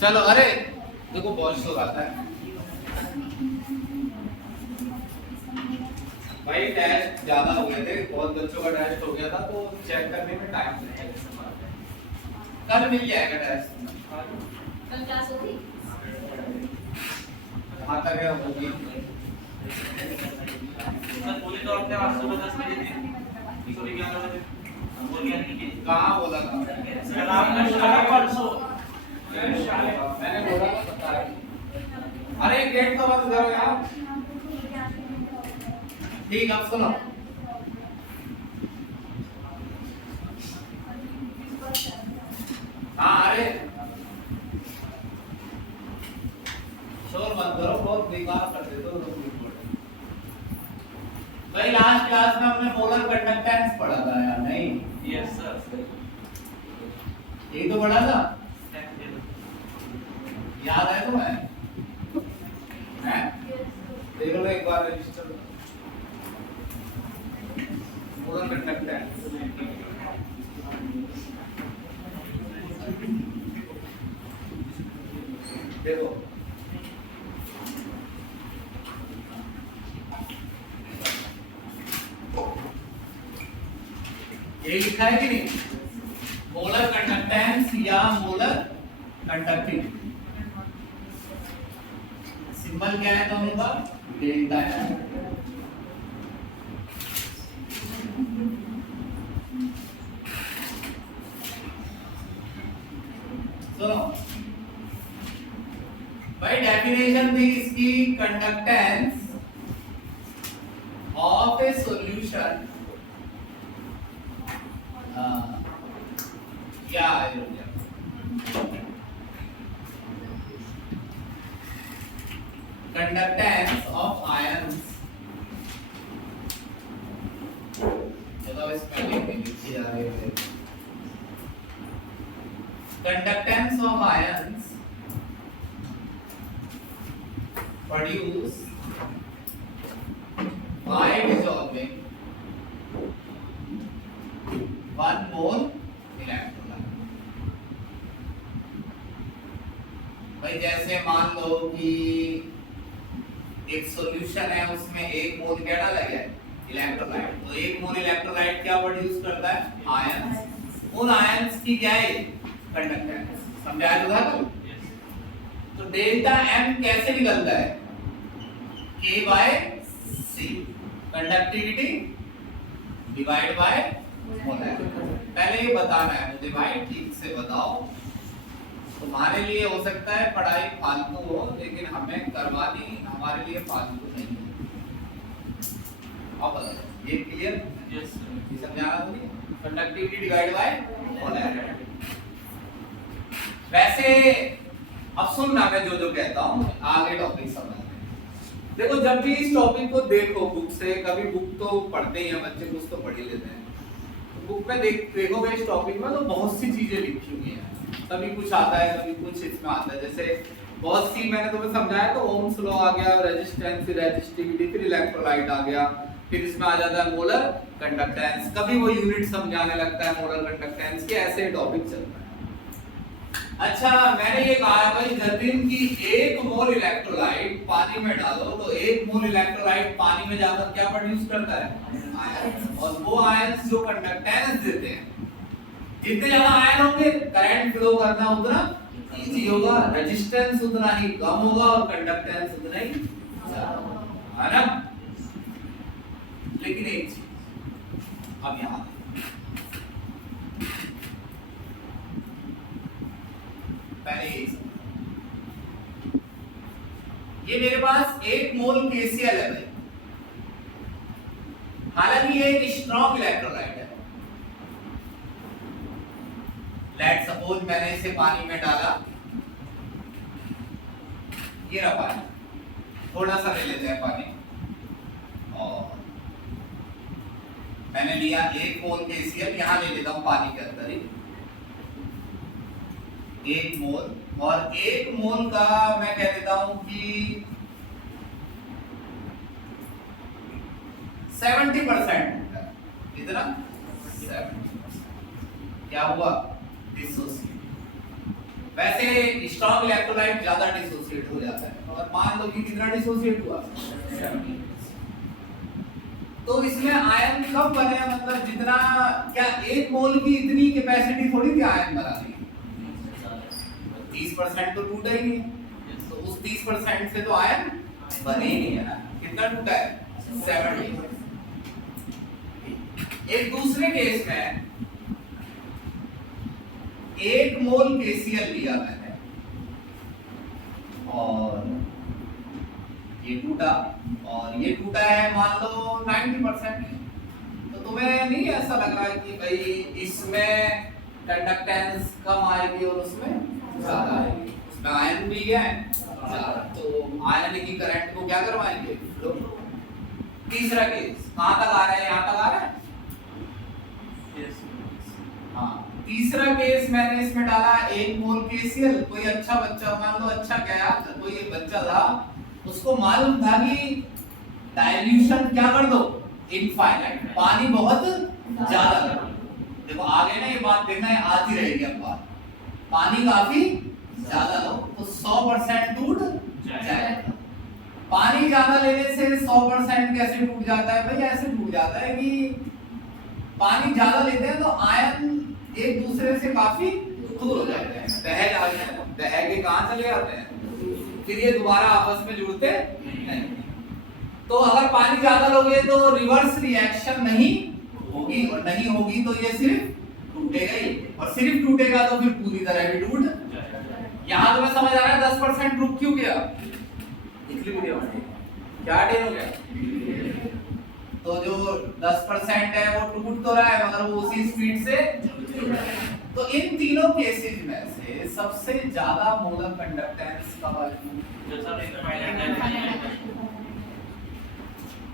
चलो, अरे देखो बहुत शोर आता है भाई। टेस्ट ज्यादा हो गए थे, बहुत बच्चों का टेस्ट हो गया था, तो चेक करने में टाइम नहीं है। कल मिल जाएगा टेस्ट। कल क्लास होगी? हाँ तक है, होगी। सर बोले तो आपने आज सुबह 10 बजे थी, सॉरी 11 बजे बोल गया नहीं कि कहाँ बोला था? सर आपने बोला परसों मैंने बोला था पता है। अरे गेट तो बंद करो यार। ठीक, अब सुनो। हाँ, अरे शोर मत करो, बहुत बेकार कर देते हो तुम रिपोर्ट। भाई लास्ट क्लास में हमने मोलर कंडक्टेंस पढ़ा था यार, नहीं? यस सर यही तो पढ़ा था, याद है तुम्हें? हैं? देख लो एक बार रजिस्टर। मोलर कंडक्टेंस देखो, ये लिखा है कि नहीं? मोलर कंडक्टेंस या मोलर कंडक्टिविटी। सिंबल क्या है दोनों का? डेल्टा है। सुनो भाई, डेफिनेशन थी इसकी, कंडक्टेंस ऑफ ए सॉल्यूशन क्या है? कंडक्टेंस ऑफ आयंस, चलो स्पेलिंग में लिखी जा रही है। Conductance of ions produce by dissolving 1 mole electrolyte. भाई जैसे मान लो कि एक सॉल्यूशन है, उसमें 1 मोल क्या डाला गया है? इलेक्ट्रोलाइट। तो 1 मोल इलेक्ट्रोलाइट क्या प्रोड्यूस करता है? आयंस। उन आयंस की क्या है? कंडक्टेंस। समझाया था तुम? तो डेल्टा एम कैसे निकलता है? K by C, conductivity divide by molarity. पहले ये बताना है मुझे भाई, ठीक से बताओ। तुम्हारे लिए हो सकता है पढ़ाई फालतू हो, लेकिन हमें करवानी हमारे लिए फालतू नहीं है। अब बताओ, ये क्लियर? यस सर ये समझाना मुझे। Conductivity divide by molarity. वैसे अब सुनना, मैं जो जो कहता हूँ आगे टॉपिक समझ। देखो जब भी इस टॉपिक को देखो बुक से, कभी बुक तो पढ़ते ही हैं बच्चे, कुछ तो पढ़ ही लेते हैं, तो बुक में देखोगे इस टॉपिक में तो बहुत सी चीजें लिखी हुई हैं। कभी कुछ आता है, कभी कुछ इसमें आता है। जैसे बहुत सी मैंने तुम्हें समझाया, तो ओम्स लॉ आ गया, रेजिस्टेंस, रेजिस्टिविटी, फिर इलेक्ट्रोलाइट आ गया, फिर इसमें आ जाता है मोलर कंडक्टेंस। कभी वो यूनिट समझाने लगता है मोलर कंडक्टेंस के, ऐसे टॉपिक चलता है। अच्छा, मैंने ये कहा है भाई, जतिन की 1 मोल इलेक्ट्रोलाइट पानी में डालो तो 1 मोल इलेक्ट्रोलाइट पानी में जाकर क्या प्रोड्यूस करता है? आयन। और वो आयंस जो कंडक्टेंस देते हैं, जितने ज्यादा आयन होंगे करंट फ्लो करना उतना इजी होगा, रेजिस्टेंस उतना ही कम होगा और कंडक्टेंस उतना ही ज्यादा होगा, है ना? लेकिन एक चीज अब यहां पहले ये मेरे पास 1 मोल KCl है भाई, हालांकि ये एक स्ट्रॉन्ग इलेक्ट्रोलाइट है। लेट सपोज मैंने इसे पानी में डाला, ये रहा पानी, थोड़ा सा ले लेते हैं पानी, और मैंने लिया 1 मोल KCl, यहां ले लेता हूं पानी के अंदर ही 1 मोल, और 1 मोल का मैं कह देता हूं कि 70%। कितना? 70%। क्या हुआ? डिसोसिएट। वैसे स्ट्रॉन्ग इलेक्ट्रोलाइट ज्यादा डिसोसिएट हो जाता है, और मान लो कि कितना डिसोसिएट हुआ 70। तो इसमें आयन कब बने, मतलब जितना, क्या 1 मोल की इतनी कैपेसिटी थोड़ी थी आयन बनाने की, 30% तो टूटा ही नहीं है। तो उस 30% से तो आयन बने ही नहीं है ना। कितना टूटा है 70। एक दूसरे केस में 1 मोल KCl लिया मैंने और ये टूटा, और ये टूटा है मान लो 90%। तो तुम्हें नहीं ऐसा लग रहा है कि भाई इसमें कंडक्टेंस कम आएगी और उसमें ज्यादा आएगी? उसमें आयन भी है ज्यादा, तो आयन की करंट को क्या करवाएंगे, फ्लो। तीसरा केस कहां तक आ रहा है, यहां तक आ रहा है। हाँ, तीसरा केस मैंने इसमें डाला 1 मोल KCl। कोई अच्छा बच्चा, मान लो अच्छा क्या, कोई बच्चा था, उसको मालूम था कि डाइल्यूशन क्या कर दो, इनफाइनाइट, पानी बहुत ज्यादा कर दो। देखो आगे ना ये बात देखना है, आती रहेगी अब बात। पानी काफी ज्यादा लो तो 100% टूट जाएगा। पानी ज्यादा लेने से 100% कैसे टूट जाता है भाई? ऐसे टूट जाता है कि पानी ज्यादा लेते हैं तो आयन एक दूसरे से काफी दूर हो जाते हैं, बह जाते हैं, बह के कहां चले जाते हैं, फिर ये दोबारा आपस में जुड़ते नहीं। तो अगर पानी ज्यादा लोगे तो रिवर्स रिएक्शन नहीं होगी, और नहीं होगी तो ये सिर्फ टूटेगा ही, और सिर्फ टूटेगा तो फिर पूरी तरह भी टूट। यहां तो मैं समझ आ रहा है 10% रुक क्यों गया, क्या डेन हो गया। तो जो 10% है वो टूट तो रहा है मगर वो उसी स्पीड से। तो इन तीनों केसेस में से सबसे ज्यादा मोलर कंडक्टेंस का वैल्यू,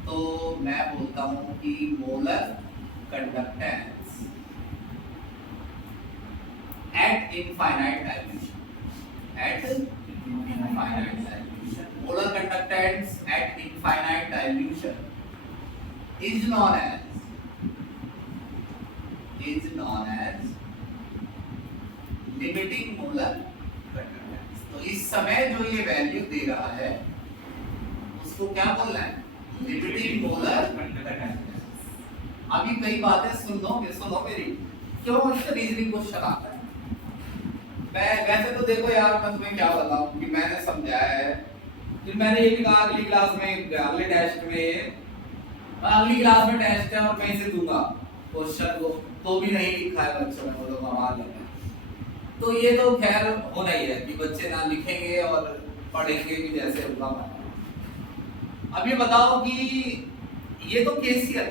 तो मैं बोलता हूं कि molar conductance eight infinite dilution, eight infinite dilution, molar conductance eight infinite dilution is known as limiting molar conductance। तो इस समय जो ये वैल्यू दे रहा है उसको क्या बोलना है, लिमिटिंग मोलर कंडक्टेंस। अभी कई बातें सुनो मेरी, क्यों इससे रीजनिंग क्वेश्चन आता है। मैं वैसे तो देखो यार, मैं तुम्हें क्या बताऊं कि मैंने समझाया है, फिर मैंने ये भी कहा अगली क्लास में, अगले टेस्ट में, अगली क्लास में टेस्ट है और मैं इसे दूंगा क्वेश्चन को, तो भी नहीं लिखा है बच्चों ने, वो तो कमाल है। तो ये तो खैर होना ही है कि बच्चे ना लिखेंगे और पढ़ेंगे भी जैसे होगा। अब ये बताओ कि ये तो KCl,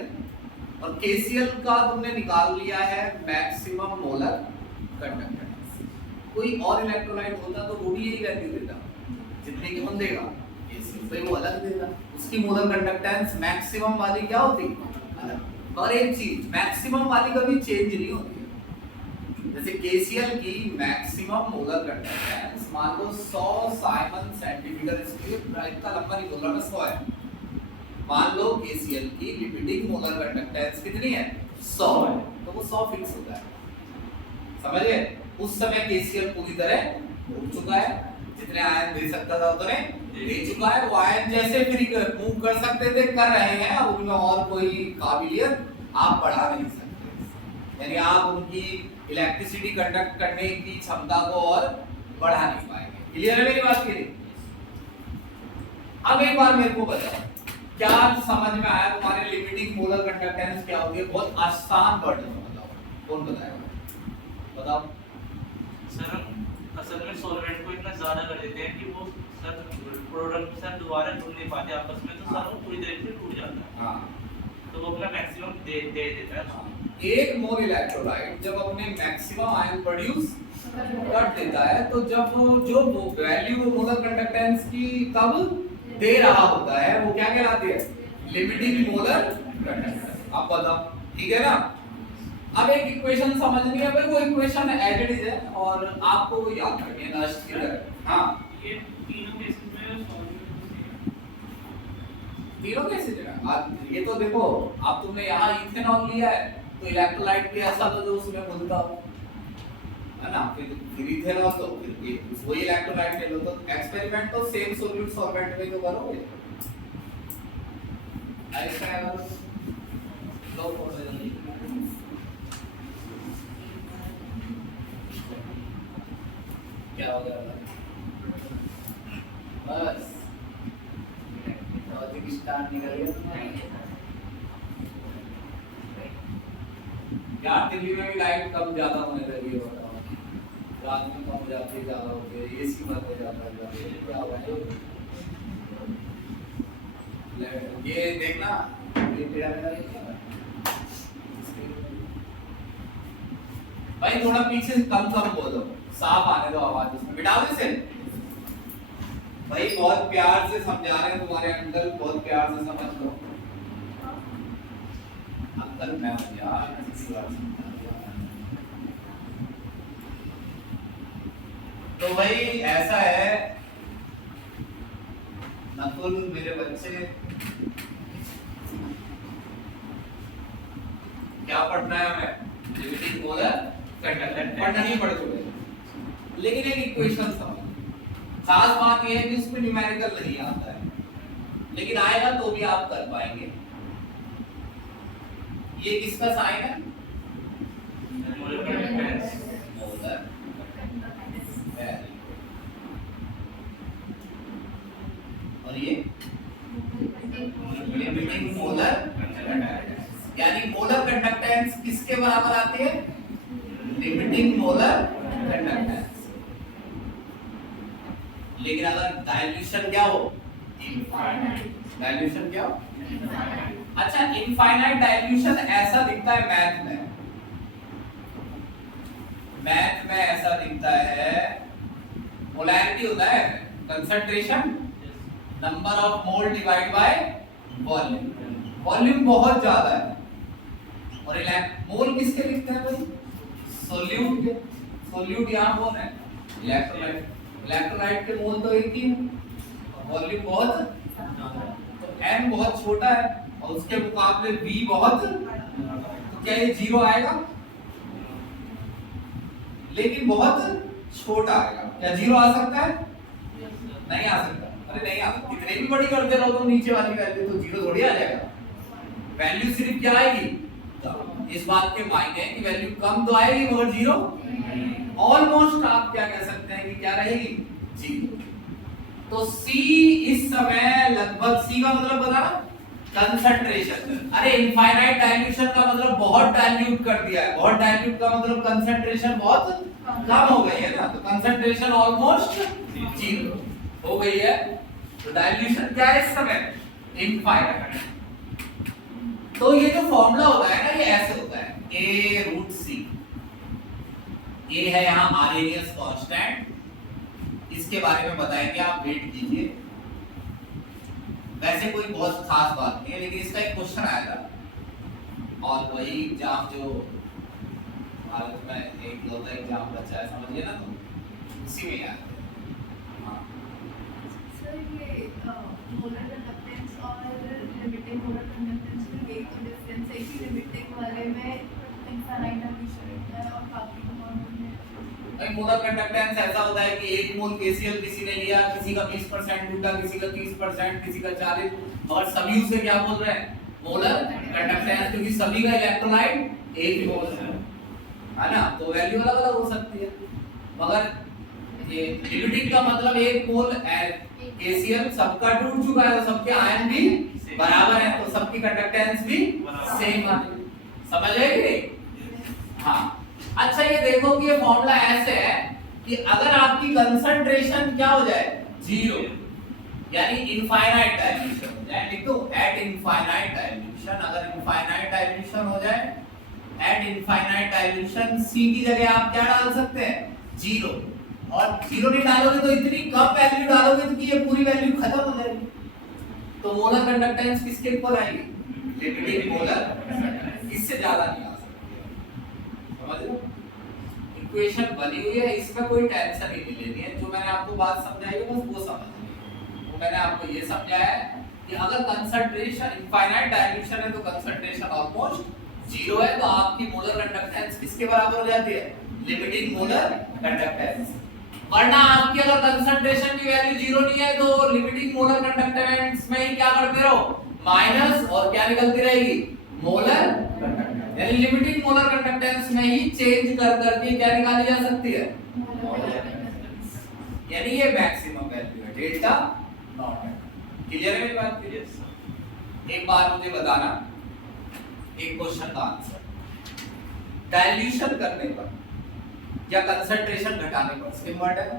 और KCl का तुमने निकाल लिया है मैक्सिमम मोलर कंडक्टेंस। कोई और इलेक्ट्रोलाइट होता तो वो भी यही वैल्यू देता, जितने की कौन देगा, भाई वो अलग देगा। उसकी मोलर कंडक्टेंस मैक्सिमम वाली क्या होती अलग। और एक चीज, मैक्सिमम वाली कभी चेंज नहीं होती। जैसे KCl की मैक्सिमम मोलर कंडक्टेंस मान लो 100 साइमन सेंटीमीटर स्क्वायर, इतना लंबा नहीं बोल रहा मैं, 100 है। मान लो KCl की लिमिटिंग मोलर कंडक्टेंस कितनी है, 100 है, तो वो 100 फिक्स होता है, समझ गए। उस समय KCl पूरी तरह रुक चुका है, जितने आयन दे सकता था उतने दे चुका है। वो आयन जैसे फ्री मूव कर सकते थे, कर रहे हैं, अब उनमें और कोई काबिलियत आप बढ़ा नहीं सकते, यानी आप उनकी इलेक्ट्रिसिटी कंडक्ट करने की क्षमता को और बढ़ा नहीं पाएंगे। क्लियर है मेरी बात की? अब एक बार मेरे को बताओ, क्या समझ में आया तुम्हारे लिमिटिंग मोलर कंडक्टेंस क्या होती है? बहुत आसान वर्ड में बताओ, कौन बताएगा, बताओ। सर असल में सॉल्वेंट को इतना ज्यादा कर देते हैं कि वो सर प्रोडक्ट सर दोबारा जुड़ नहीं पाते आपस में, तो सर वो पूरी तरह से टूट जाता है। हाँ, तो वो अपना मैक्सिमम दे देता है। एक मोल इलेक्ट्रोलाइट जब अपने मैक्सिमम आयन प्रोड्यूस कर देता है, तो जब जो वैल्यू मोलर कंडक्टेंस की तब दे रहा होता है वो क्या कहलाती है, लिमिटिंग मोलर कंडक्टेंस। आप बताओ, ठीक है ना। अब एक इक्वेशन समझनी है भाई, वो इक्वेशन एज इट इज है और आपको वो याद करनी है लास्ट की तरह। हाँ, ये तीनों केसेस में तीनों केसेस है। आप ये तो देखो, आप तुमने यहाँ इथेनॉल लिया है तो इलेक्ट्रोलाइट भी ऐसा तो जो उसमें घुलता हो, है ना, फिर इथेनॉल तो फिर ये वही इलेक्ट्रोलाइट ले लो, तो एक्सपेरिमेंट तो सेम सोल्यूट सॉल्वेंट में तो करोगे। ऐसा है लो क्या हो गया बस लॉजिक स्टार्ट निकल गया यार। दिल्ली में भी लाइट कम ज्यादा होने लगी है, बताओ रात में कम हो जाती है, ज्यादा होती है, एसी बंद हो जाता है, क्या हुआ है ये देखना, ये तेरा भाई थोड़ा पीछे कम बोलो, साफ आने दो आवाज, उसमें मिटा दो इसे भाई, बहुत प्यार से समझा रहे हैं तुम्हारे अंकल, बहुत प्यार से समझ लो अंकल, मैं हूं यार। तो भाई ऐसा है नकुल मेरे बच्चे, क्या पढ़ना है हमें, लिमिटिंग मोलर कंडक्टेंस पढ़ना नहीं पढ़ चुके, लेकिन एक इक्वेशन समझ। खास बात यह है कि उसमें न्यूमेरिकल नहीं आता है, लेकिन आएगा तो भी आप कर पाएंगे। ये किसका साइन है, मोलर कंडक्टेंस, मोलर और ये लिमिटिंग मोलर कंडक्टेंस, यानी मोलर कंडक्टेंस किसके बराबर आती है, लिमिटिंग मोलर कंडक्टेंस। लेकिन अगर डाइल्यूशन क्या हो, इनफाइनाइट, डाइल्यूशन क्या हो, अच्छा इनफाइनाइट डाइल्यूशन ऐसा दिखता है मैथ में, मैथ में ऐसा दिखता है, मोलैरिटी होता है concentration number of mole divide by volume, volume बहुत ज्यादा है, और मोल किसके लिखते हैं भाई, सोल्यूट के, सोल्यूट यहाँ कौन है, इलेक्ट्रोलाइट, इलेक्ट्रोलाइट के मोल तो एक ही है, वॉल्यूम बहुत, तो m बहुत छोटा है और उसके मुकाबले v बहुत, तो क्या ये जीरो आएगा, लेकिन बहुत छोटा आएगा, क्या जीरो आ सकता है, नहीं आ सकता, अरे नहीं आ सकता, कितने भी बड़ी करते रहो तुम नीचे वाली वैल्यू तो जीरो थोड़ी आ जाएगा, वैल्यू सिर्फ क्या आएगी, इस बात के मायने है कि वैल्यू कम तो आएगी मगर जीरो, ऑलमोस्ट आप क्या कह सकते हैं कि क्या रहेगी, जीरो। तो C इस समय लगभग, C का मतलब बता, कंसंट्रेशन, अरे इनफाइनाइट डाइल्यूशन का मतलब बहुत डाइल्यूट कर दिया है, बहुत डाइल्यूट का मतलब कंसंट्रेशन बहुत कम हो गई है ना, तो कंसंट्रेशन ऑलमोस्ट जीरो हो गई है, तो डाइल्यूशन क्या है इस समय, इनफाइनाइट। तो ये जो फॉर्मूला होता है ना, ये ऐसे होता है, A√C, A है यहाँ आर्हेनियस कांस्टेंट, इसके बारे में बताएंगे, आप वेट कीजिए, वैसे कोई बहुत खास बात नहीं है, लेकिन इसका एक क्वेश्चन आया था, और वही एग्जाम जो भारत में एक लौता एग्जाम बचा है, समझिए ना, तो उसी में आया था। हाँ सर ये मोलर कंडक्टेंस और लिमिटिंग मोलर कंडक्टेंस में यही तो डिफरेंस है कि लिमिटिंग वाले में इनफाइनाइट डाइल्यूशन होता है और बाकी में मोलर कंडक्टेंस ऐसा होता है कि एक मोल KCl किसी ने लिया, किसी का 20% टूटा, किसी का 30%, किसी का 40, और सभी उसे क्या बोल रहे हैं, मोलर कंडक्टेंस, क्योंकि सभी का इलेक्ट्रोलाइट एक ही मोल है ना, तो वैल्यू अलग अलग हो सकती है, मगर ये लिमिटिंग का मतलब एक मोल KCl सबका टूट चुका है, तो सबके आयन भी बराबर हैं, तो सबकी कंडक्टेंस भी सेम है, समझ रहे कि हाँ। अच्छा ये देखो कि ये फॉर्मूला ऐसे है कि अगर आपकी कंसंट्रेशन क्या हो जाए, जीरो, यानी इनफाइनाइट डाइल्यूशन हो जाए, लिख दो एट इनफाइनाइट डाइल्यूशन, अगर इनफाइनाइट डाइल्यूशन हो जाए, एट इनफाइनाइट डाइल्यूशन C की जगह आप क्या डाल सकते हैं, जीरो, और जीरो नहीं डालोगे तो इतनी कम वैल्यू डालोगे कि ये पूरी वैल्यू खत्म हो जाएगी, तो मोलर कंडक्टेंस किसके इक्वल आएगी, लिमिटिंग मोलर, इससे ज्यादा नहीं आ सकती, समझ लो। इक्वेशन बनी हुई है, इसमें कोई टेंशन ही नहीं लेनी है, जो मैंने आपको बात समझाई है बस वो समझनी है। तो मैंने आपको ये समझाया है कि अगर कंसंट्रेशन इनफाइनाइट डाइल्यूशन है तो कंसंट्रेशन ऑलमोस्ट जीरो है, तो आपकी मोलर कंडक्टेंस किसके बराबर हो जाती है, लिमिटिंग मोलर कंडक्टेंस। वरना आपकी अगर कंसंट्रेशन की वैल्यू जीरो नहीं है तो लिमिटिंग मोलर कंडक्टेंस में ही क्या करते रहो, माइनस, और क्या निकलती रहेगी, मोलर कंडक्टेंस। यानी लिमिटिंग मोलर कंडक्टेंस में ही चेंज कर करके क्या निकाली जा सकती है, यानी ये मैक्सिमम वैल्यू है डेल्टा नॉट। क्लियर है मेरी बात? Yes sir. एक बात मुझे बताना, एक क्वेश्चन का आंसर, डाइल्यूशन करने पर या कंसंट्रेशन घटाने पर, सेम वर्ड है,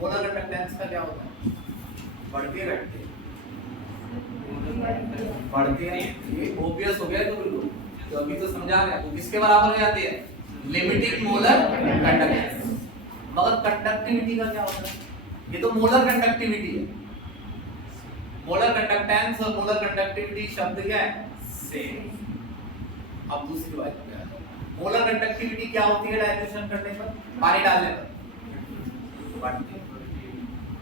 मोलर कंडक्टेंस का क्या होता है, बढ़ती है घटती है, बढ़ती है। ये ऑब्वियस हो गया तो बिल्कुल, तो अभी तो समझा रहे हैं, तो किसके बराबर हो जाती है, लिमिटिंग मोलर कंडक्टेंस। मगर कंडक्टिविटी का क्या होता है, ये तो मोलर कंडक्टिविटी है, मोलर कंडक्टेंस और मोलर कंडक्टिविटी शब्द क्या है, सेम। अब दूसरी बात क्या है, मोलर कंडक्टिविटी क्या होती है डाइल्यूशन करने पर, पानी डालने पर बढ़ती है,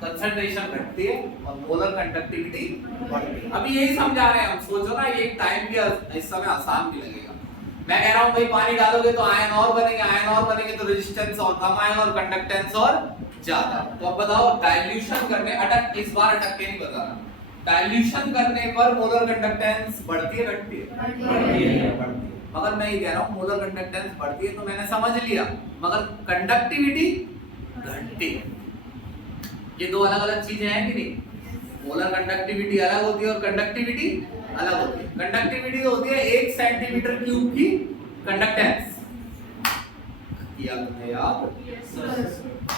कंसंट्रेशन घटती है और मोलर कंडक्टिविटी बढ़ती है। अभी यही समझा रहे हैं हम, सोचो ना, ये एक टाइम के इस समय आसान भी लगेगा। मैं कह रहा हूं भाई पानी डालोगे तो आयन और बनेंगे, आयन और बनेंगे तो रेजिस्टेंस और कम आएगा और कंडक्टेंस और ज्यादा। तो अब बताओ डाइल्यूशन करने, अटक इस बार अटक के नहीं बता रहा, डाइल्यूशन करने पर मोलर कंडक्टेंस बढ़ती है घटती है, बढ़ती है। मगर मैं ये कह रहा हूं मोलर कंडक्टेंस बढ़ती है तो मैंने समझ लिया, मगर कंडक्टिविटी घटती है। ये दो अलग अलग चीजें हैं कि नहीं, मोलर कंडक्टिविटी अलग होती है और कंडक्टिविटी अलग होती है। कंडक्टिविटी तो होती है 1 सेंटीमीटर क्यूब की कंडक्टेंस, किया तुमने याद,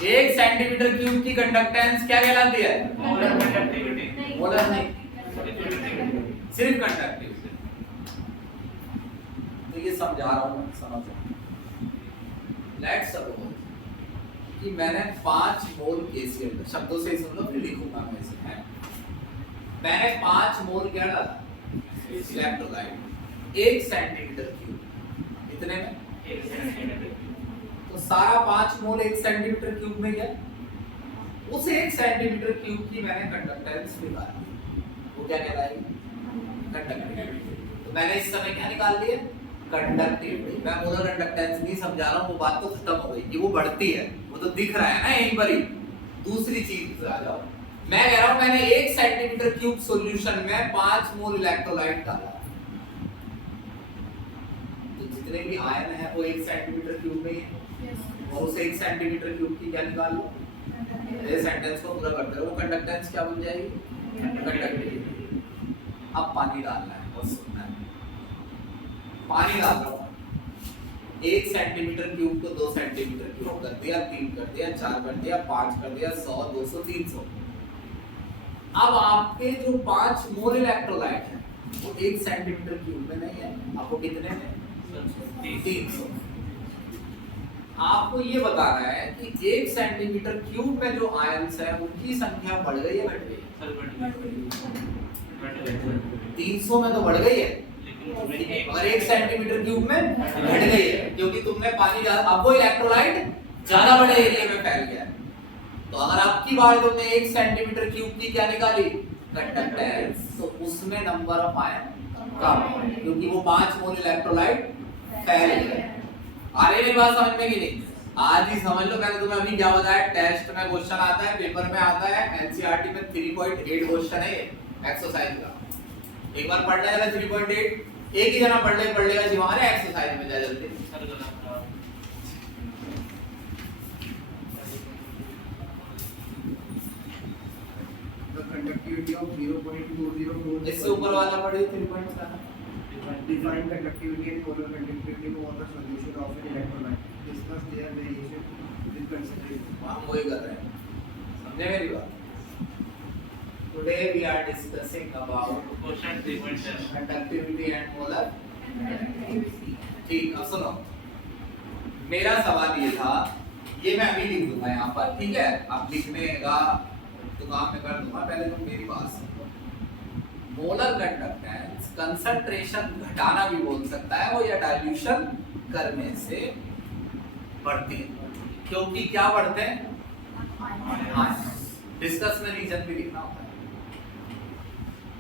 1 सेंटीमीटर क्यूब की कंडक्टेंस क्या कहलाती है, मोलर कंडक्टिविटी। मोलर नहीं, सिर्फ कंडक्टिविटी। तो ये समझा रहा हूं, समझो। लेट्स सपोज कि मैंने 5 मोल KCl, शब्दों से सुन लो फिर लिखूंगा मैं इसे, मैंने 5 मोल क्या डाला इलेक्ट्रोलाइट 1 सेंटीमीटर क्यूब, इतने में 1 सेंटीमीटर। तो सारा 5 मोल 1 सेंटीमीटर क्यूब में गया, उस 1 सेंटीमीटर क्यूब की मैंने कंडक्टेंस निकाली, वो क्या कहलाएगी, कंडक्टिविटी। तो मैंने इस समय क्या निकाल लिया, कंडक्टिविटी। मैं मोलर कंडक्टेंस नहीं समझा रहा हूं, वो बात तो खत्म हो गई कि वो बढ़ती है, वो तो दिख रहा है ना यहीं पर ही। दूसरी चीज आ जाओ, मैं कह रहा हूं मैंने 1 सेंटीमीटर क्यूब सॉल्यूशन में 5 मोल इलेक्ट्रोलाइट डाला, तो जितने भी आयन है वो 1 सेंटीमीटर क्यूब में ही है, और उस 1 सेंटीमीटर क्यूब की क्या निकाल लो, ये सेंटेंस को पूरा करते रहो, वो कंडक्टेंस क्या बन जाएगी, कंडक्टिविटी। अब पानी डालना है, बहुत सुनना है, पानी डाल रहा हूं, 1 सेंटीमीटर क्यूब को 2 सेंटीमीटर क्यूब कर दिया, 3 कर दिया, 4 कर दिया, 5 कर दिया, 100, 200, 300। अब आपके जो 5 मोल इलेक्ट्रोलाइट है वो 1 सेंटीमीटर क्यूब में नहीं है, आपको कितने में, 300। आपको ये बताना है कि 1 सेंटीमीटर क्यूब में जो आयंस है उनकी संख्या बढ़ गई है घट गई है, सर बढ़ गई। 300 में तो बढ़ गई है, और 1 सेंटीमीटर क्यूब में घट गई है, क्योंकि तुमने पानी ज्यादा, अब वो इलेक्ट्रोलाइट ज्यादा बड़े एरिया में फैल गया है। तो अगर आपकी बार तुमने 1 सेंटीमीटर क्यूब की क्या निकाली, कंडक्टेंस, तो उसमें नंबर ऑफ आयन कम, क्योंकि वो 5 मोल इलेक्ट्रोलाइट फैल गए। आ रही मेरी बात समझ में कि नहीं, आज ही समझ लो, मैंने तुम्हें अभी क्या बताया, टेस्ट में क्वेश्चन आता है, पेपर में आता है, एनसीईआरटी में 3.8 क्वेश्चन है ये एक्सरसाइज का। एक बार पढ़ लेगा 3.8, एक ही जना पढ़ लेगा जी, हमारे एक्सरसाइज में जा जल्दी। Conductivity of 0.204. इससे ऊपर वाला पढ़िए 3.7। Define conductivity and molar conductivity of the solution of an electrolyte. Discuss their variation with consideration. हम वही कर रहे हैं, समझे मेरी बात। Today we are discussing about question 3.7 conductivity and molar। ठीक, अब सुनो, मेरा सवाल ये था, ये मैं अभी लिख दूंगा यहाँ पर, ठीक है, आप लिखने का तो काम में कर दूंगा, पहले तुम मेरी बात सुनो। मोलर कंडक्टेंस कंसंट्रेशन घटाना भी बोल सकता है वो, या डाइल्यूशन करने से बढ़ती है, क्योंकि क्या बढ़ते हैं, डिस्कस में रीजन भी लिखना होता है,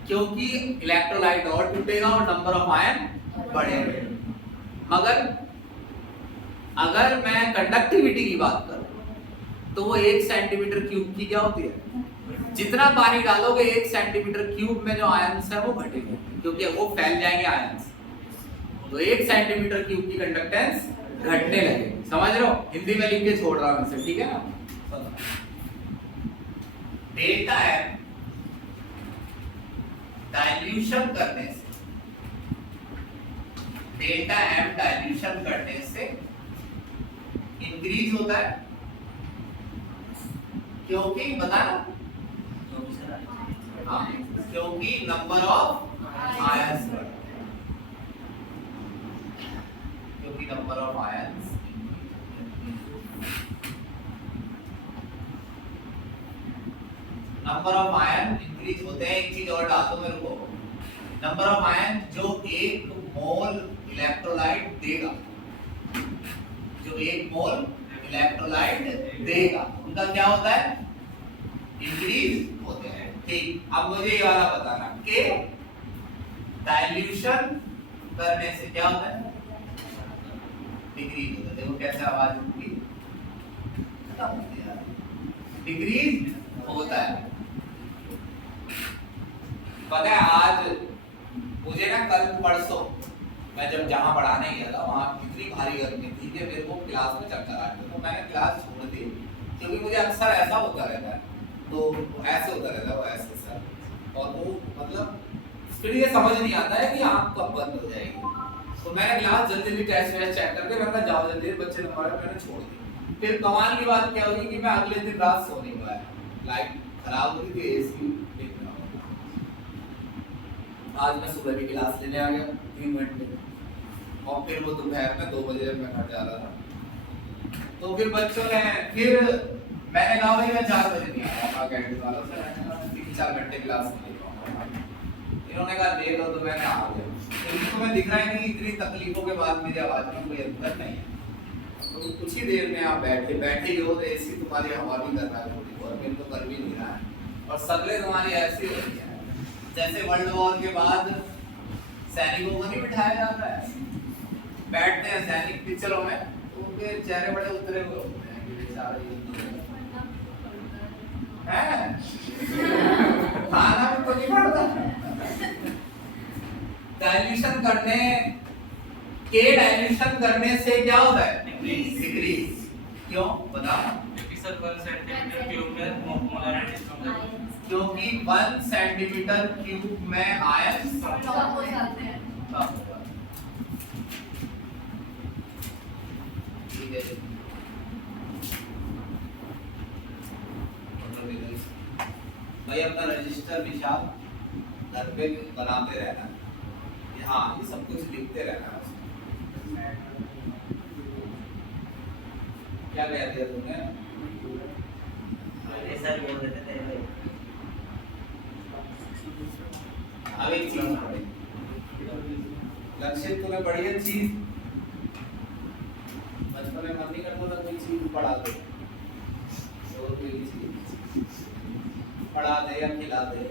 क्योंकि इलेक्ट्रोलाइट और टूटेगा और नंबर ऑफ आयन बढ़ेंगे। मगर अगर मैं कंडक्टिविटी की बात करूं तो वो 1 सेंटीमीटर क्यूब की क्या होती है, जितना पानी डालोगे 1 सेंटीमीटर क्यूब में जो आयंस है वो घटेंगे क्योंकि वो फैल जाएंगे आयंस, तो 1 सेंटीमीटर क्यूब की कंडक्टेंस घटने लगे। समझ रहे हो, हिंदी में लिख के छोड़ रहा हूं इसे, ठीक है ना। डेल्टा एम डाइल्यूशन करने से, डेल्टा एम डाइल्यूशन करने से इंक्रीज होता है क्योंकि बता ना, हाँ, क्योंकि नंबर ऑफ आयंस बढ़ता है, क्योंकि number of ions, number of ion increase होते हैं। एक चीज और डाल दो मेरे को, नंबर ऑफ आयन जो 1 मोल इलेक्ट्रोलाइट देगा, जो 1 मोल इलेक्ट्रोलाइट देगा, उनका क्या होता है, इंक्रीज होते हैं। ठीक, अब मुझे ये वाला बताना कि डाइल्यूशन करने से क्या होता है, डिक्रीज होता है। देखो कैसे आवाज उठती खत्म होती है, डिक्रीज होता है। पता है आज मुझे ना कल परसों मैं जब जहाँ पढ़ाने गया था वहाँ इतनी भारी गर्मी थी कि मेरे को क्लास में चक्कर आ गया, तो मैंने क्लास छोड़ दी क्योंकि मुझे अक्सर ऐसा होता रहता है, तो ऐसे होता रहता है वो ऐसे सर, और वो मतलब फिर ये समझ नहीं आता है कि आँख कब बंद हो जाएगी। तो मैंने क्लास जल्दी जल्दी टेस्ट वैस्ट चेक करके मैंने कहा जाओ जल्दी, बच्चे ने पढ़ा, मैंने छोड़ दी। फिर कमाल की बात क्या हुई कि मैं अगले दिन रात सो नहीं पाया, लाइट खराब हुई थी, एसी देखना होगा। आज मैं सुबह भी क्लास लेने आ गया 3 घंटे, और फिर वो दोपहर में 2 बजे मैं घर जा रहा था। तो फिर बच्चों ने, फिर मैंने कहा भाई मैं 4 बजे नहीं आया कैंटीन वालों से, मैंने कहा 3-4 घंटे क्लास में ले पाऊंगा। इन्होंने कहा ले लो, तो मैंने आ गया। लेकिन तुम्हें दिख रहा है कि इतनी तकलीफों के बाद मेरी आवाज में कोई अंतर नहीं है। तो कुछ ही देर में आप बैठे ही हो, तो एसी तुम्हारी हवा भी कर रहा है थोड़ी, और फिर तो कर भी नहीं रहा है, और शक्लें तुम्हारी ऐसी हो रही है जैसे वर्ल्ड वॉर के बाद सैनिकों को नहीं बिठाया जाता है, बैठते हैं सैनिक पिक्चरों में, तो उनके चेहरे बड़े उतरे हुए होते हैं कि बेचारे हैं, खाना भी तो नहीं पड़ता। डाइल्यूशन करने के, डाइल्यूशन करने से क्या होता है, डिक्रीज। क्यों बताओ, क्योंकि सर 1 सेंटीमीटर क्यूब में मोलैरिटी कम है, क्योंकि 1 सेंटीमीटर क्यूब में आयन कम हो जाते हैं। ठीक है, भाई अपना रजिस्टर विशाल घर पे बनाते रहना, हाँ ये सब कुछ लिखते रहना। क्या कह दिया तुमने, सर बोल रहे थे। अब एक चीज पढ़े, लक्ष्य तुम्हें बढ़िया चीज, बचपन में मन नहीं करता था कोई चीज पढ़ा दो, और कोई चीज पढ़ा दे या खिला दे,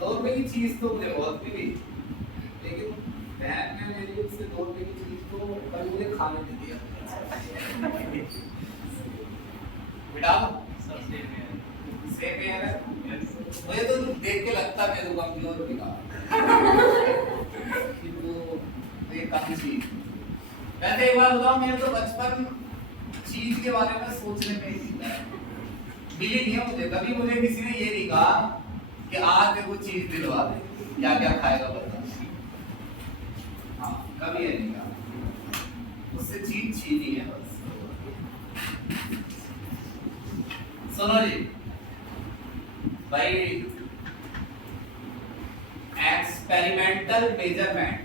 2 रुपए की चीज तो मुझे बहुत मिली, लेकिन बहन ने मेरी उससे 2 रुपए की चीज को कभी मुझे खाने नहीं दिया। बेटा सेम है, मुझे तो देख के लगता है तो कमजोर होगा कि वो ये कम चीज। वैसे एक बार बताओ, मेरे तो बचपन चीज के बारे में सोचने में ही सीखा है, मिली नहीं है मुझे कभी, मुझे किसी ने ये नहीं कहा कि आज तेरे को चीज दिलवा दे, क्या क्या खाएगा बता, हाँ कभी ये नहीं कहा, उससे चीज छीनी है बस। सुनो जी भाई, experimental measurement,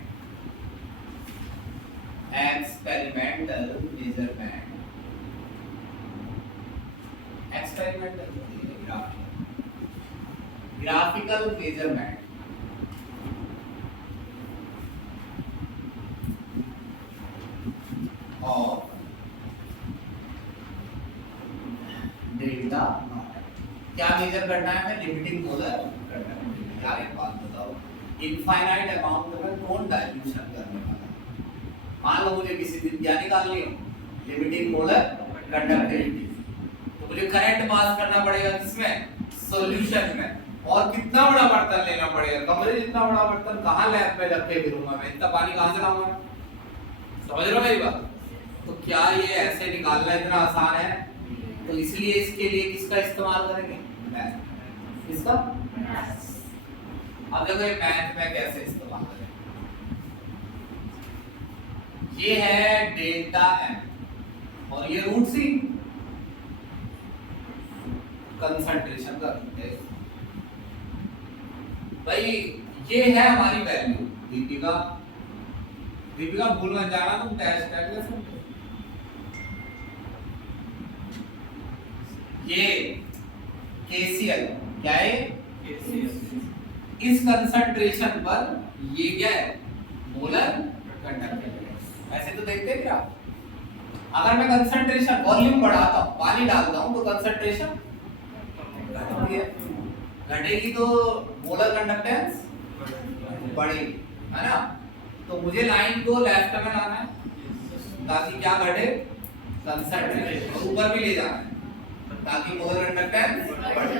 experimental measurement, experimental graphical measurement of delta. क्या मेजर करना है, हमें लिमिटिंग मोलर करना है। यार एक बात बताओ, इनफाइनाइट अमाउंट में कौन डाइल्यूशन करने वाला है, मान लो मुझे किसी दिन क्या निकालनी हो, लिमिटिंग मोलर कंडक्टिविटी, तो मुझे करंट पास करना पड़ेगा किसमें, सॉल्यूशन में, और कितना बड़ा बर्तन लेना पड़ेगा, कमरे जितना बड़ा बर्तन कहाँ लैब में रख के फिरूंगा मैं, इतना पानी कहाँ से लाऊंगा, समझ रहे हो मेरी बात। तो क्या ये ऐसे निकालना इतना आसान है, तो इसलिए इसके लिए किसका इस्तेमाल करेंगे, मैथ, किसका, अब देखो ये मैथ में कैसे इस्तेमाल करेंगे, ये है डेल्टा एम और ये रूट सी, कंसंट्रेशन का भाई, ये है हमारी वैल्यू। दीपिका, दीपिका भूल मत जाना तुम टेस्ट कर सकते, ये KCl क्या है, इस कंसंट्रेशन पर ये क्या है, मोलर कंडक्टिविटी। ऐसे तो देखते हैं क्या, अगर मैं कंसंट्रेशन वॉल्यूम बढ़ाता हूं, पानी डालता हूं, तो कंसंट्रेशन घटेगी, तो मोलर कंडक्टेंस बढ़ेगी, है ना। तो मुझे लाइन को लेफ्ट में लाना है ताकि क्या घटे, कंसंट्रेशन, और ऊपर भी ले जाना है ताकि मोलर कंडक्टेंस बढ़े,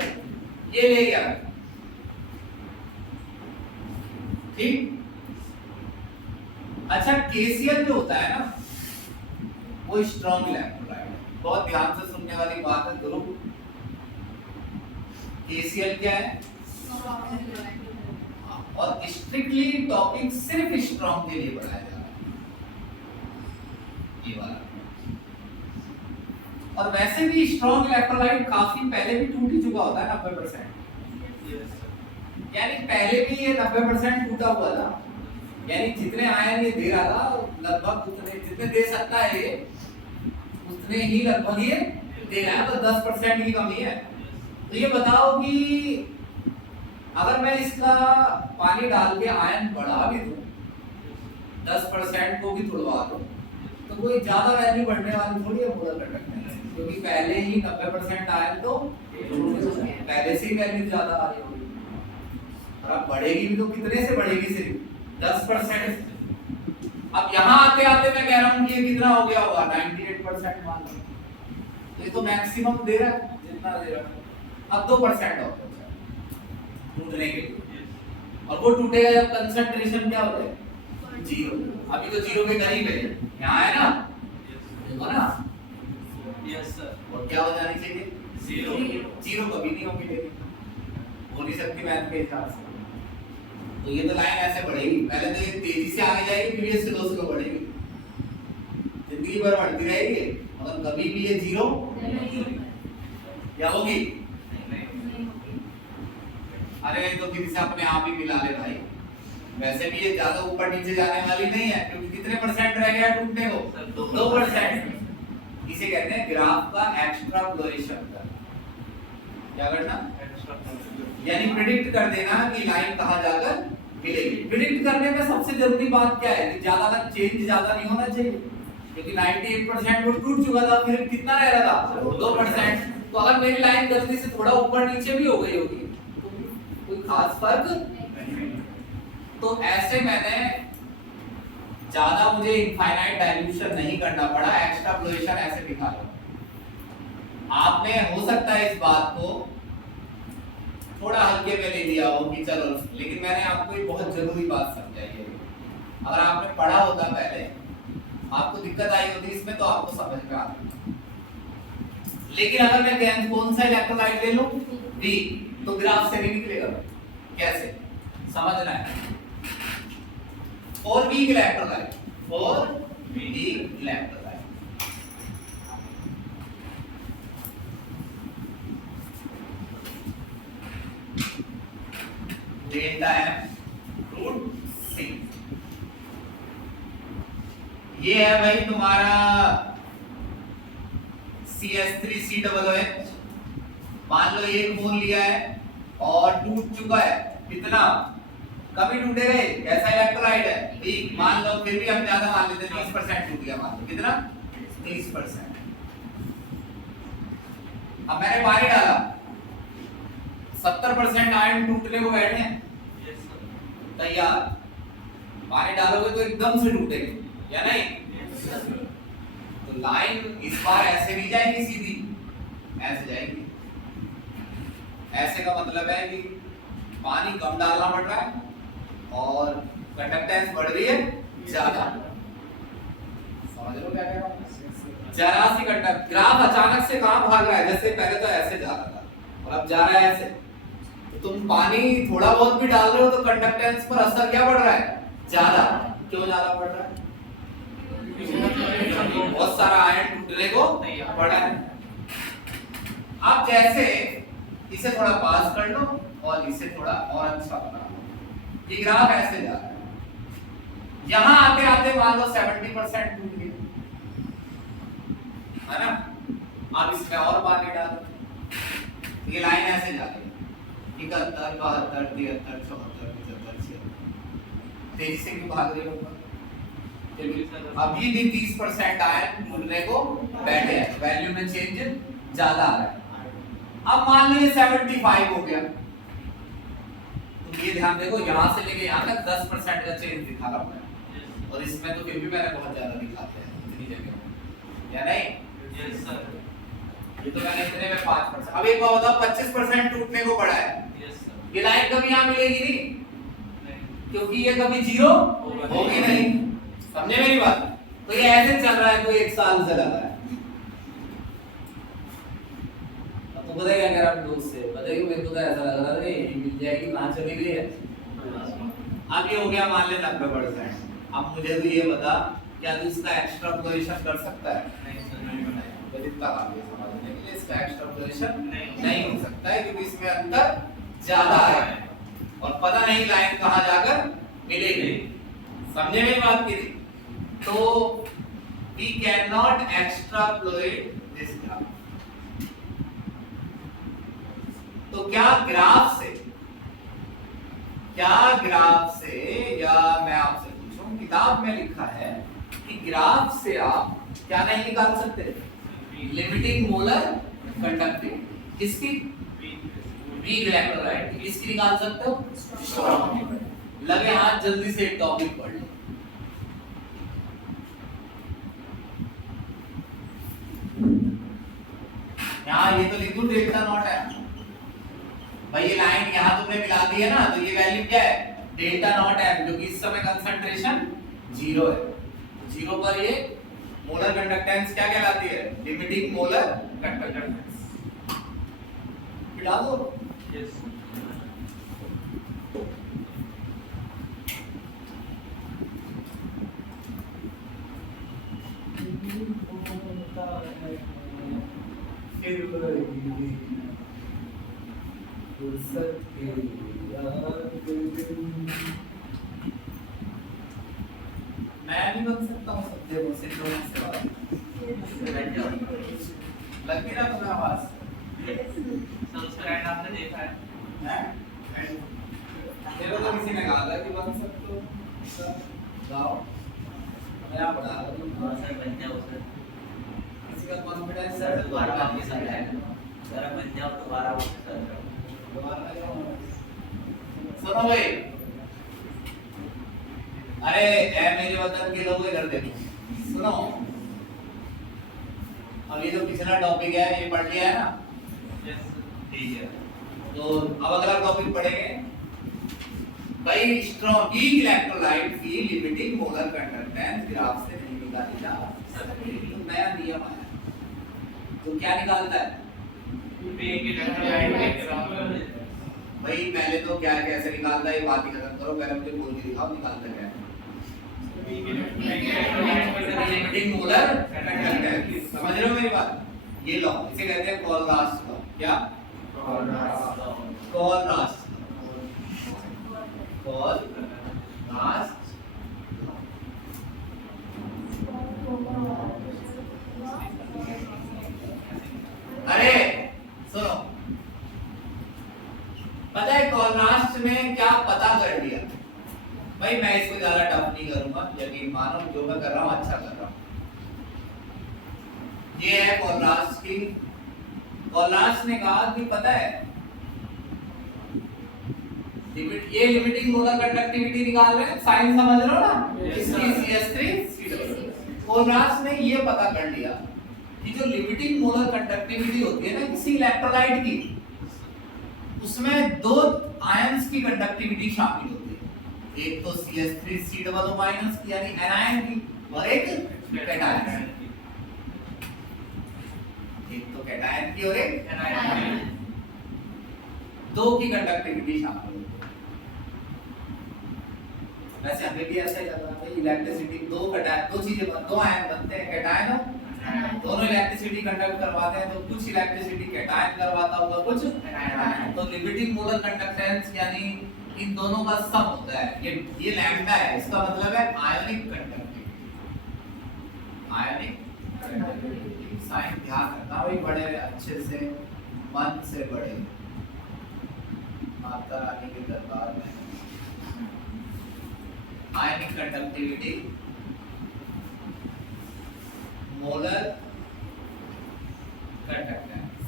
ये ले गया, ठीक। अच्छा KCl जो होता है ना, वो स्ट्रॉन्ग इलेक्ट्रोलाइट, बहुत ध्यान से सुनने वाली बात है ध्रुव। KCl क्या है, और स्ट्रिक्टली टॉपिक सिर्फ स्ट्रॉन्ग के लिए पढ़ाया जा रहा है, ये वाला। और वैसे भी स्ट्रॉन्ग इलेक्ट्रोलाइट काफी पहले भी टूट ही चुका होता है, 90%, यानी पहले भी ये 90% टूटा हुआ था, यानी जितने आयन ये दे रहा था लगभग उतने जितने दे सकता है ये, उतने ही लगभग ये दे रहा है, तो 10% की कमी है। तो ये बताओ कि अगर मैं इसका पानी डाल के आयन बढ़ा भी दूं, 10% को भी तोड़वा दूं, तो कोई ज्यादा वैल्यू बढ़ने वाली थोड़ी है मोलर कंडक्टेंस, क्योंकि पहले ही 90% आयन तो पहले से ही वैल्यू ज्यादा आ रही होगी, और अब बढ़ेगी भी तो कितने से बढ़ेगी, सिर्फ 10%। अब यहाँ आते आते मैं कह रहा हूँ कि ये कितना हो गया होगा, 98% मान लो, ये तो मैक्सिमम दे रहा है जितना दे रहा है, अब 2% और टूटने के लिए, और वो टूटेगा जब कंसंट्रेशन क्या हो जाए, 0। अभी तो 0 के करीब है, यहाँ है ना, देखो ना, यस सर, और क्या हो जानी चाहिए, 0 कभी नहीं होगी, लेकिन हो नहीं सकती मैथ के हिसाब से। तो ये तो लाइन ऐसे बढ़ेगी, पहले तो ये तेजी से आगे जाएगी, फिर ये स्लो स्लो बढ़ेगी, जिंदगी भर बढ़ती रहेगी, मगर कभी भी ये 0 क्या होगी, अरे तो फिर इसे अपने आप ही मिला ले भाई, वैसे भी ये ज्यादा ऊपर नीचे जाने वाली नहीं है, क्योंकि कितने परसेंट रह गया टूटने को, 2%। इसे कहते हैं ग्राफ का एक्सट्रापोलेशन करना, क्या करना, यानी प्रिडिक्ट कर देना कि लाइन कहां जाकर मिलेगी। प्रिडिक्ट करने में सबसे जरूरी बात क्या है कि ज्यादा का चेंज ज्यादा नहीं होना चाहिए, क्योंकि 98% वो टूट चुका था, फिर कितना रह रहा था, 2%। तो अगर मेरी लाइन गलती से थोड़ा ऊपर नीचे भी हो गई होगी तो कोई खास फर्क नहीं। तो ऐसे मैंने ज्यादा मुझे इनफाइनाइट डाइल्यूशन नहीं करना पड़ा, एक्सट्रापोलेशन ऐसे निकाला। आपने हो सकता है इस बात को थोड़ा हल्के में ले लिया हो कि चलो, लेकिन मैंने आपको एक बहुत जरूरी बात समझाई है। अगर आपने पढ़ा होता पहले, आपको दिक्कत आई होती इसमें, तो आपको समझ में आता। लेकिन अगर मैं कौन सा इलेक्ट्रोलाइट ले लूं, V, तो ग्राफ से नहीं निकलेगा। कैसे समझना है, और वीक इलेक्ट्रोलाइट, और weak electrolyte, delta M root C, ये है भाई तुम्हारा CH3COOH। मान लो एक मोल लिया है और टूट चुका है, कितना, कभी टूटे रहे, कैसा इलेक्ट्रोलाइट है, वीक। मान लो फिर भी हम ज्यादा मान लेते हैं, 30% टूट गया, मान लो कितना, 30%। अब मैंने पानी डाला, 70% आयन टूटने को बैठे हैं, तैयार। पानी डालोगे तो एकदम से टूटेंगे, या नहीं? तो लाइन इस बार ऐसे नहीं जाएगी सीधी, ऐसे जाएगी। ऐसे का मतलब है कि पानी कम डालना पड़ रहा है और कंडक्टेंस बढ़ रही है ज्यादा। समझ लो क्या कह रहा हूं? जरा सी कंडक्ट ग्राफ अचानक से कहां भाग रहा है, जैसे पहले तो ऐसे जा रहा था और अब जा रहा है ऐसे। तो तुम पानी थोड़ा बहुत भी डाल रहे हो तो कंडक्टेंस पर असर क्या पड़ रहा है? ज्यादा। क्यों ज्यादा पड़ रहा है? बहुत सारा आयन टूटने को पड़ा है। अब जैसे इसे थोड़ा पास कर लो और इसे थोड़ा और अच्छा बना लो। ये ग्राफ ऐसे जा रहा है, यहां आते आते मान लो 70% टूट गया, है ना? अब इसमें और पानी डालो, ये लाइन ऐसे जा रही है 71, 72, 73, 74, 75, 76। तेजी से क्यों भाग रही होगा? अभी भी 30% आयन टूटने को बैठे हैं, वैल्यू में चेंज ज्यादा आ रहा है। अब मान लीजिए 75 हो गया, तो ये ध्यान देखो यहां से लेके यहां तक 10% का चेंज दिखा रहा हूं मैं, और इसमें तो फिर भी मैंने बहुत ज्यादा दिखाते हैं इतनी जगह, या नहीं? Yes sir. ये तो मैंने इतने में 5%। अब एक बात बताओ, 25% टूटने को पड़ा है, यस सर। ये लाइन कभी यहां मिलेगी नहीं, क्योंकि ये कभी जीरो होगी नहीं। समझे मेरी बात? तो ये ऐसे चल रहा है, तो 1 साल से लगा है। अब तो पता है क्या कह रहा हूं दोस्त से, पता है कि मेरे को तो ऐसा लग रहा था ये मिल जाएगी, कहां चली गई है। अब ये हो गया मान ले 90%। अब मुझे तो ये बता, क्या तू इसका एक्सट्रापोलेशन कर सकता है? नहीं, इतना काफी है समझने के लिए। इसका एक्सट्रापोलेशन नहीं हो सकता है, क्योंकि इसमें अंतर ज्यादा है और पता नहीं लाइन कहां जाकर मिलेगी। समझे मेरी बात की? तो we cannot extrapolate this graph। तो क्या ग्राफ से या मैं आपसे पूछूं, किताब में लिखा है कि ग्राफ से आप क्या नहीं निकाल सकते? Limiting molar conductivity. किसकी? Weak electrolyte. किसकी निकाल सकते हो? स्ट्रॉन्ग। लगे हाथ, जल्दी से एक टॉपिक पढ़ लो। यहाँ ये तो लिख दूं डेल्टा नॉट है भाई, ये लाइन यहाँ तुमने मिला दी है ना, तो ये वैल्यू क्या है? डेल्टा नॉट है, जो कि इस समय कंसंट्रेशन 0 है। 0 पर ये मोलर कंडक्टेंस क्या कहलाती है? Limiting molar conductance. मिटा दो। यस। मैं भी बन सकता हूँ सब्जेक्ट से लग भी रहा तुम्हें आवाज? सर उसका एंड आपने देखा है? तेरे को किसी ने कहा था कि बन सकते हो, गाओ मैं बता रहा हूँ। सर बन जाओ सर। किसी का कॉन्फिडेंस सर दोबारा वापस आ जाए सर, बन जाओ दोबारा वापस आ जाओ। सुनो भाई, अरे ऐ मेरे वतन के लोगों इधर देखो, सुनो। अब ये जो पिछला टॉपिक है ये पढ़ लिया है ना? यस। ठीक है, तो अब अगला टॉपिक पढ़ेंगे भाई, स्ट्रॉन्ग वीक इलेक्ट्रोलाइट की लिमिटिंग मोलर कंडक्टेंस ग्राफ से नहीं निकाली जा सकती। तो नया नियम आया, तो क्या निकालता है? Weak electrolyte graph. भाई पहले तो क्या कैसे निकालता है ये बात ही खत्म करो, पहले मुझे बोल के दिखाओ निकालता क्या है। Limiting molar conductance. समझ रहे हो मेरी बात? ये लॉ इसे कहते हैं कोलरास लॉ। क्या? कोलरास लॉ। अरे सुनो, पता है कोलरास ने क्या पता कर दिया? भाई मैं इसको ज्यादा टफ नहीं करूंगा, यकीन मानो जो मैं कर रहा हूं अच्छा कर रहा हूं। ये है कोलरास ने कहा कि पता है लिमिट ये लिमिटिंग मोलर कंडक्टिविटी निकाल रहे हैं, साइन समझ रहे हो ना? Yes, इसकी sir. CH3 कोलरास ने ये पता कर लिया कि जो लिमिटिंग मोलर कंडक्टिविटी होती है ना किसी इलेक्ट्रोलाइट की, उसमें दो आयंस की कंडक्टिविटी शामिल होती है, एक तो CH3 C डबल माइनस की यानी एनायन की, और एक कैटायन, एक तो कैटायन की और एक एनायन। दो की कंडक्टिविटी शामिल होती है। वैसे हमें भी ऐसा ही लग रहा है, इलेक्ट्रिसिटी दो कैटायन, दो चीजें दो आयन बनते हैं, कैटायन और दोनों इलेक्ट्रिसिटी कंडक्ट करवाते हैं, तो कुछ इलेक्ट्रिसिटी कैटायन करवाता होगा, कुछ एनायन। तो लिमिटिंग मोलर कंडक्टेंस यानी इन दोनों का सम होता है, ये लैम्डा है, इसका मतलब है आयनिक कंडक्टिविटी। आयनिक कंडक्टिविटी साइन ध्यान रखना भाई, बड़े अच्छे से मन से बड़े माता रानी के दरबार में। Ionic conductivity molar conductance,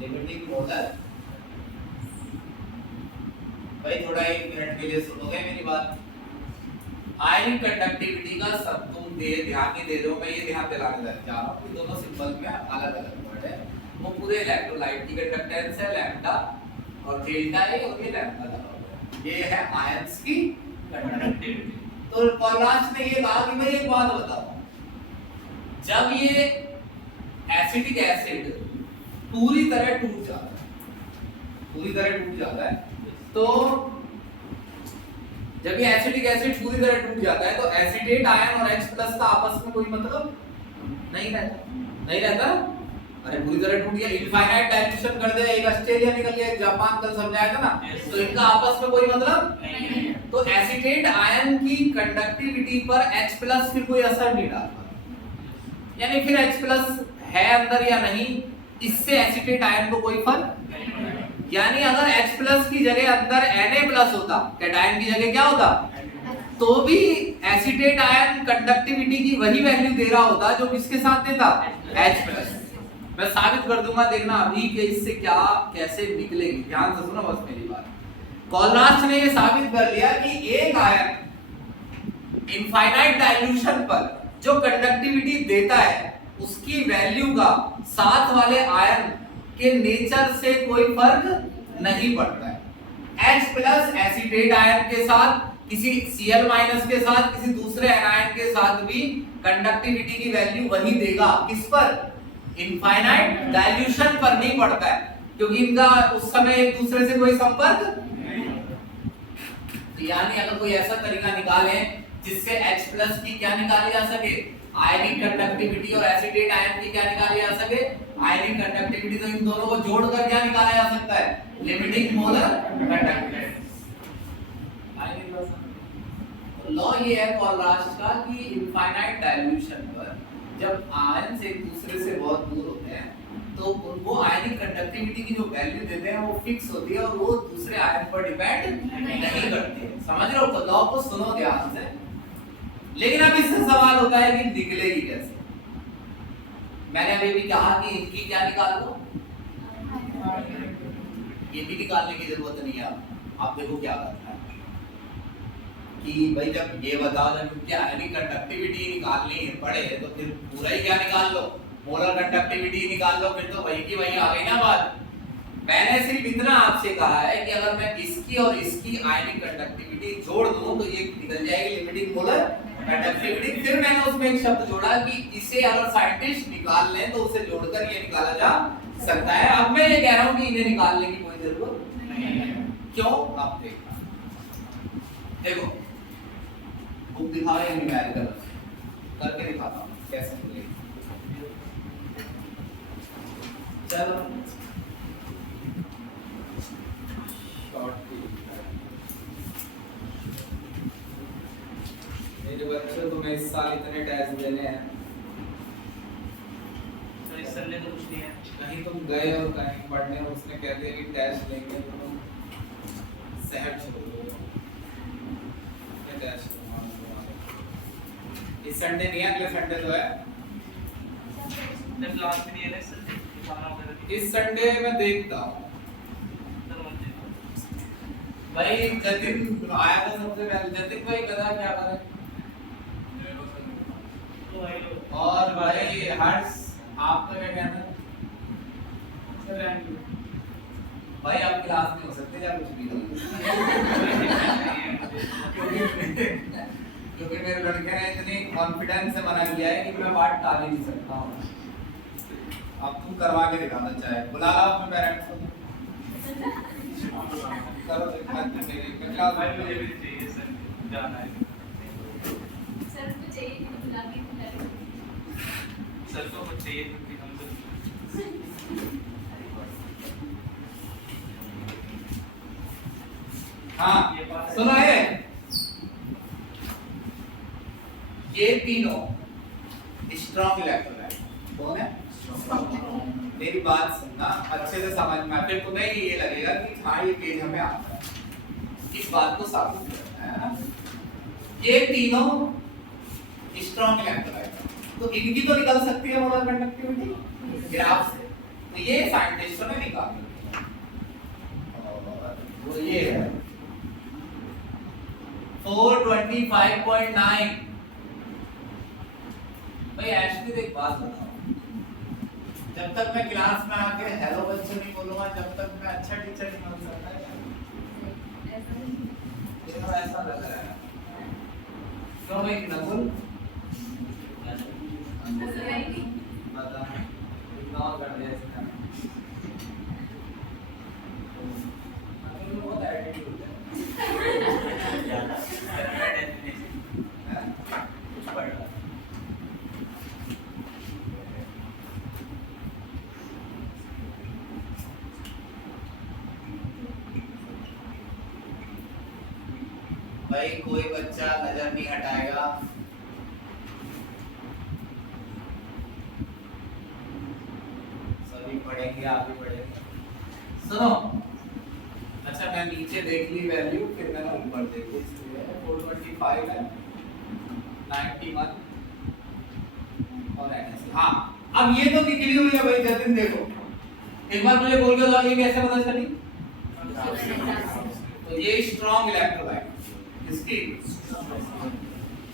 limiting molar. भाई थोड़ा 1 मिनट के लिए सुनोगे मेरी बात? आयनिक कंडक्टिविटी का सब तुम ध्यान नहीं दे रहे हो, मैं ये ध्यान दिलाने जा रहा हूँ कि दोनों सिंबल में अलग अलग वर्ड है। वो पूरे इलेक्ट्रोलाइट की कंडक्टेंस है लैम्डा और डेल्टा है, और ये लैम्डा लगा हुआ है, ये है आयंस की कंडक्टिविटी। तो कोलरास ने ये कहा कि भाई एक बात बताओ, जब ये एसिटिक एसिड पूरी तरह टूट जाता है, पूरी तरह टूट जाता है, तो जब ये एसिटिक एसिड पूरी तरह टूट जाता है तो एसिटेट आयन और H+ का आपस में कोई मतलब नहीं रहता। अरे पूरी तरह टूट गया, इनफाइनाइट डाइल्यूशन कर दे, एक ऑस्ट्रेलिया निकल गया, एक जापान कल समझाया था ना, तो इनका आपस में कोई मतलब नहीं है। तो एसिटेट आयन की कंडक्टिविटी पर H+ फिर कोई असर नहीं डालता, यानी फिर H+ है अंदर या नहीं, इससे एसिटेट आयन को कोई फर्क, यानी अगर H+ की जगह अंदर Na+ होता, कैटायन की जगह क्या होता, तो भी एसिटेट आयन कंडक्टिविटी की वही वैल्यू दे रहा होता जो किसके साथ देता, H+। मैं साबित कर दूंगा, देखना अभी कि इससे क्या कैसे निकलेगी, ध्यान से सुनो बस मेरी बात। कोलरास ने ये साबित कर लिया कि एक आयन इनफाइनाइट डाइल्यूशन पर जो कंडक्टिविटी देता है उसकी वैल्यू का साथ वाले आयन के नेचर से कोई फर्क नहीं पड़ता है। H+ एसिटेट आयन के साथ, किसी Cl- के साथ, किसी दूसरे एनायन के साथ भी कंडक्टिविटी की वैल्यू वही देगा, किस पर, इनफाइनाइट डाइल्यूशन पर नहीं पड़ता है, क्योंकि इनका उस समय एक दूसरे से कोई संपर्क। तो यानी अगर कोई ऐसा तरीका निकाले जिससे H+ की क्या निकाली जा सके, आयनिक कंडक्टिविटी, और एसिटेट आयन की क्या निकाली जा सके, आयनिक कंडक्टिविटी, तो इन दोनों को जोड़कर क्या निकाला जा सकता है, लिमिटिंग मोलर कंडक्टिविटी। लॉ ये है कोलरास का कि इनफाइनाइट डाइल्यूशन पर जब आयंस एक दूसरे से बहुत दूर होते हैं तो उनको आयनिक कंडक्टिविटी की जो वैल्यू देते हैं वो फिक्स होती है और वो दूसरे आयन पर डिपेंड नहीं करती है। समझ रहे हो? तो लॉ को सुनो ध्यान से। लेकिन अब इससे सवाल होता है कि निकलेगी कैसे। मैंने अभी भी कहा कि इनकी क्या निकाल लो, ये भी निकालने की जरूरत नहीं है। आप देखो क्या करता है कि भाई जब ये बताओ जब क्या आयनिक कंडक्टिविटी निकालनी पड़े तो फिर पूरा ही क्या निकाल लो, मोलर कंडक्टिविटी निकाल लो, फिर तो वही की वही आ गई ना बात। मैंने सिर्फ इतना आपसे कहा है कि अगर मैं इसकी और इसकी आयनिक कंडक्टिविटी जोड़ दूं तो ये निकल जाएगी लिमिटिंग मोलर कंडक्टिविटी। फिर मैंने उसमें एक शब्द जोड़ा कि इसे अगर साइंटिस्ट निकाल लें तो उसे जोड़कर ये निकाला जा सकता है। अब मैं ये कह रहा हूं कि इन्हें निकालने की कोई जरूरत नहीं है। क्यों? आप देखो बुक दिखा रहे हैं न्यूमेरिकल करके दिखाता हूं कैसे निकलेगी। चलो मेरे बच्चों तुम्हें इस साल इतने टेस्ट देने हैं, तो इस संडे तो कुछ नहीं है। कहीं तुम गए और कहीं पढ़ने और उसने कह दिया कि टेस्ट लेंगे तो तुम सहट छोड़ दो। टेस्ट इस संडे नहीं है, अगले संडे तो है। जब लास्ट में नहीं है ना संडे खाना वगैरह की? इस संडे में देखता हूँ सर मंडे भाई। जतिन आया था सबसे पहले। जतिन भाई बता क्या करें। तो भाई और भाई हर्ष आपका क्या कहना है? भाई आप क्लास में हो सकते या कुछ भी हो। क्योंकि मेरे लड़के ने इतनी कॉन्फिडेंस से मना किया है कि मैं पाठ टाल ही नहीं सकता हूँ। अब तुम करवा के दिखाना चाहे, बुला लो अपने पेरेंट्स को। करो दिक्कत मेरे क्या भाई मुझे भी चाहिए सर, जाना है सर को चाहिए कि बुला के बुला सर को कुछ चाहिए क्योंकि हम सब हाँ सुनो ये तीनों स्ट्रॉन्ग इलेक्ट्रोलाइट कौन है? मेरी बात सुनना अच्छे से समझ में, फिर तुम्हें ये लगेगा कि हाँ ये पेज हमें आता है। इस बात को साबित करना है ना। ये तीनों स्ट्रॉन्ग इलेक्ट्रोलाइट, तो इनकी तो निकल सकती है मोलर कंडक्टिविटी ग्राफ से। तो ये साइंटिस्टों ने निकाली और वो ये है 425.9। भाई एक्चुअली एक बात बताओ, जब तक मैं क्लास में आके हेलो बच्चों नहीं बोलूंगा जब तक मैं अच्छा टीचर नहीं बन सकता है। तो ऐसा लग रहा है क्यों भाई नकुल? बता इग्नोर कर दिया इसने। नकुल बहुत एटीट्यूड है। ज्यादा डेफिनेशन हैं? कुछ पढ़ रहा भाई कोई बच्चा नजर नहीं हटाएगा। सभी पढ़ेंगे, आप भी पढ़ेंगे। सुनो, अच्छा मैं नीचे देख ली वैल्यू, फिर मैंने ऊपर देखी, इसलिए 425 है, 91 और NS। हाँ अब ये तो निकली हुई है भाई जतिन, देखो एक बार मुझे बोल के बताओ ये कैसे पता चली? तो ये स्ट्रॉन्ग इलेक्ट्रोलाइट इसकी,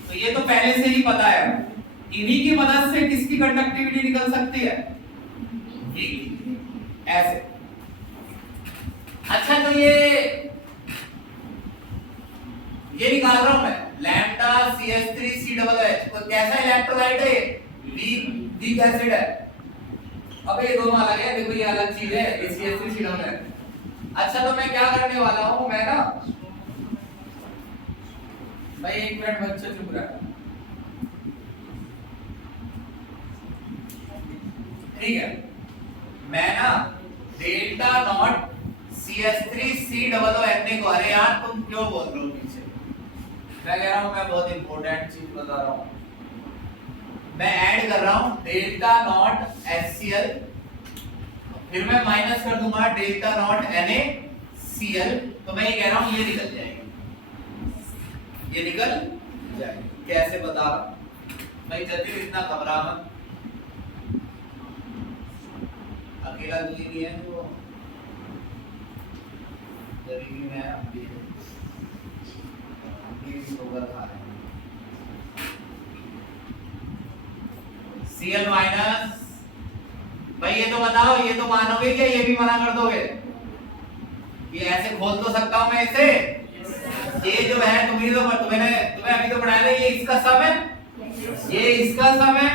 तो ये तो पहले से ही पता है। इन्हीं की मदद से किसकी कंडक्टिविटी निकल सकती है? ऐसे। अच्छा तो ये निकाल रहा हूं मैं, लैम्डा CH3COOH तो कैसा इलेक्ट्रोलाइट है? वीक एसिड है। अब ये दोनों अलग है, देखो ये अलग चीज है, ये CH3COOH। अच्छा तो मैं क्या करने वाला हूं, मैं ना भाई एक मिनट बच्चे चुप रहा, ठीक है। मैं ना डेल्टा नॉट CH3COOH को, अरे यार तुम क्यों बोल रहे हो पीछे? मैं कह रहा हूं मैं बहुत इंपॉर्टेंट चीज बता रहा हूं। मैं ऐड कर रहा हूं डेल्टा नॉट HCl, फिर मैं माइनस कर दूंगा डेल्टा नॉट NaCl, तो मैं ये कह रहा हूं ये निकल जाएगी, ये निकल जाएगी। कैसे बता रहा हूं भाई? जतिन इतना घबरा मत, अकेला तू ही नहीं है जो गरीबी में है, हम भी शुगर खा रहे हैं। Cl माइनस, भाई ये तो बताओ, ये तो मानोगे क्या? ये भी मना कर दोगे? ये ऐसे खोल तो सकता हूं मैं इसे? ये जो है तुम्हें अभी तो पढ़ाया था, ये इसका सम है, ये इसका सम है,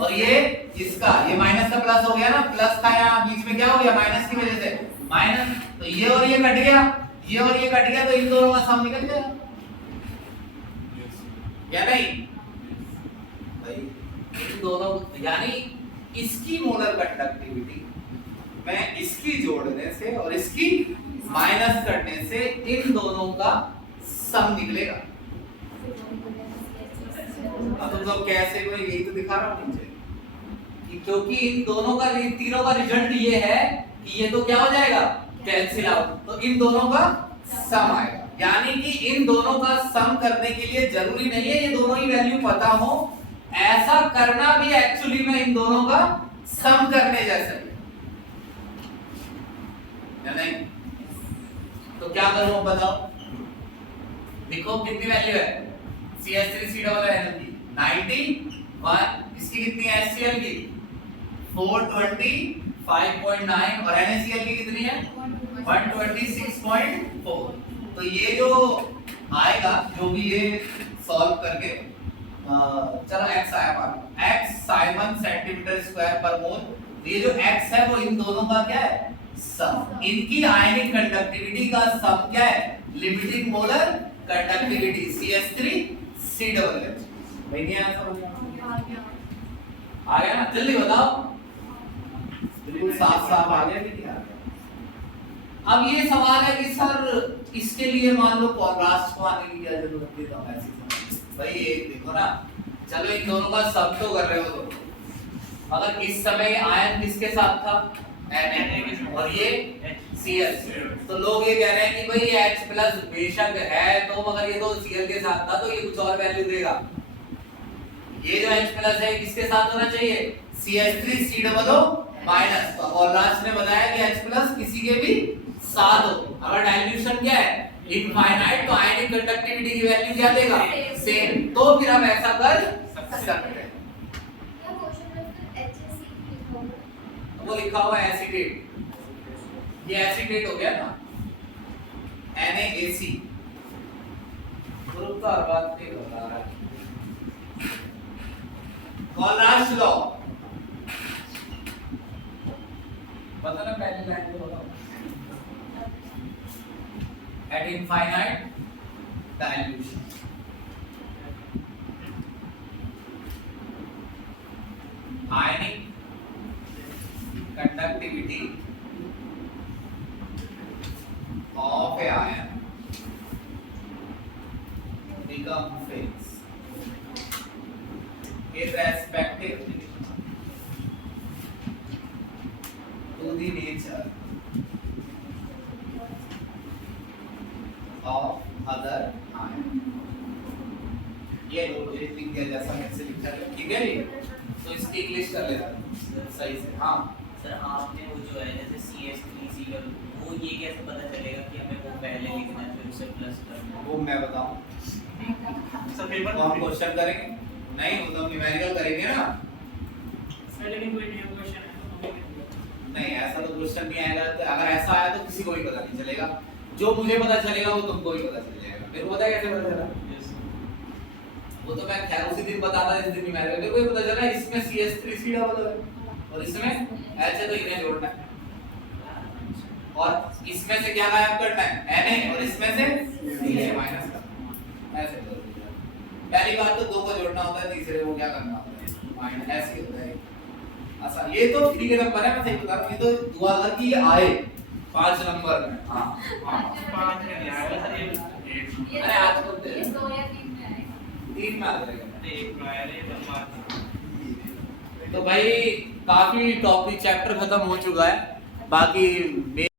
और ये इसका, ये माइनस का प्लस हो गया ना, प्लस था यहाँ बीच में, क्या हो गया? माइनस की वजह से माइनस, तो ये और ये कट गया, ये और ये कट गया, तो इन दोनों का सम निकल गया या नहीं भाई? इन दोनों, यानी इसकी मोलर कंडक्टिविटी मैं इसकी जोड़ने से और इसकी माइनस करने से इन दोनों का सम निकलेगा। अब तुम लोग कैसे, कोई यही तो दिखा रहा हूं नीचे कि क्योंकि इन दोनों का, इन तीनों का रिजल्ट ये है कि ये तो क्या हो जाएगा? कैंसिल आउट, तो इन दोनों का सम आएगा। यानी कि इन दोनों का सम करने के लिए जरूरी नहीं है ये दोनों ही वैल्यू पता हो, ऐसा करना भी एक्चुअली में इन दोनों का सम करने जैसा है। या नहीं? तो क्या करूं अब बताओ, देखो कितनी वैल्यू है CH3COONO की 91, इसकी कितनी है HCl की 425.9 और NaCl की कितनी है 126.4। तो ये जो आएगा, जो भी ये सॉल्व करके चलो x आया मान x साइमन सेंटीमीटर स्क्वायर पर मोल। ये जो x है वो इन दोनों का क्या है सम, इनकी आयनिक कंडक्टिविटी का सम क्या है लिमिटिंग मोलर कंडक्टिविटी CH3COOH। भाई नहीं आया समझ में? आ गया ना? जल्दी बताओ, बिल्कुल साफ साफ आ गया कि नहीं आ गया? अब ये सवाल है कि सर इसके लिए मान लो पॉलरास्ट को आने की क्या जरूरत है, तो ऐसे भाई ये देखो ना, चलो इन दोनों का सम तो कर रहे हो तुम। अगर इस समय आयन किसके साथ था Na और ये Cl, तो लोग ये कह रहे हैं कि भाई H+ बेशक है तो मगर ये तो Cl के साथ था तो ये कुछ और वैल्यू देगा। ये जो H+ है किसके साथ होना चाहिए CH3COO माइनस। तो पॉलरास्ट ने बताया कि H+ किसी के भी साथ हो। अगर डाइल्यूशन क्या है इनफाइनाइट, तो आयनिक कंडक्टिविटी की वैल्यू क्या देगा सेम। तो फिर हम ऐसा कर सकते हैं। वो लिखा हुआ है एसिटेट, ये एसिटेट हो गया ना NaAC। ग्रुप का बात नहीं बता रहा है। पॉलरास्ट लॉ पता ना, पहली लाइन को बताओ। At infinite dilution, ionic conductivity of a ion become fixed irrespective to the nature of other ion। ये लो ये लिख दिया जैसा मैं से लिखा है, ठीक है ये तो इसकी इंग्लिश कर लेना सही से। हाँ सर आपने वो जो है जैसे CH3Cl वो ये कैसे पता चलेगा कि हमें वो पहले लिखना है फिर उसे प्लस करना है? वो मैं बताऊं, सर पेपर तो हम क्वेश्चन करेंगे नहीं, वो तो न्यूमेरिकल करेंगे ना। सर लेकिन कोई न्यू क्वेश्चन है नहीं ऐसा तो क्वेश्चन नहीं आएगा, तो अगर ऐसा आया तो किसी को भी पता नहीं चलेगा। जो मुझे पता चलेगा वो तुमको भी पता चल जाएगा। मेरे को पता है कैसे पता चला, वो तो मैं खैर उसी दिन बताता जिस दिन न्यूमेरिकल, मेरे को ये पता चला इसमें CH3COO है और इसमें H है तो इन्हें जोड़ना है, और इसमें से क्या गायब करना है Na और इसमें से Ca माइनस करना है। ऐसे कर दिया। पहली बात तो दो को जोड़ना होता है, तीसरे को क्या करना होता है माइनस, ऐसे होता है आसान। ये तो फ्री के नंबर है, मैं सही बता रहा हूं, ये तो दुआ कर कि ये आए 5 नंबर में। हां 5 में नहीं आएगा सर, ये अरे आज को ये 2 या 3 में आएगा। 3 में आ जाएगा। एक में आया ये बनवा। तो भाई काफी टॉपिक चैप्टर खत्म हो चुका है, बाकी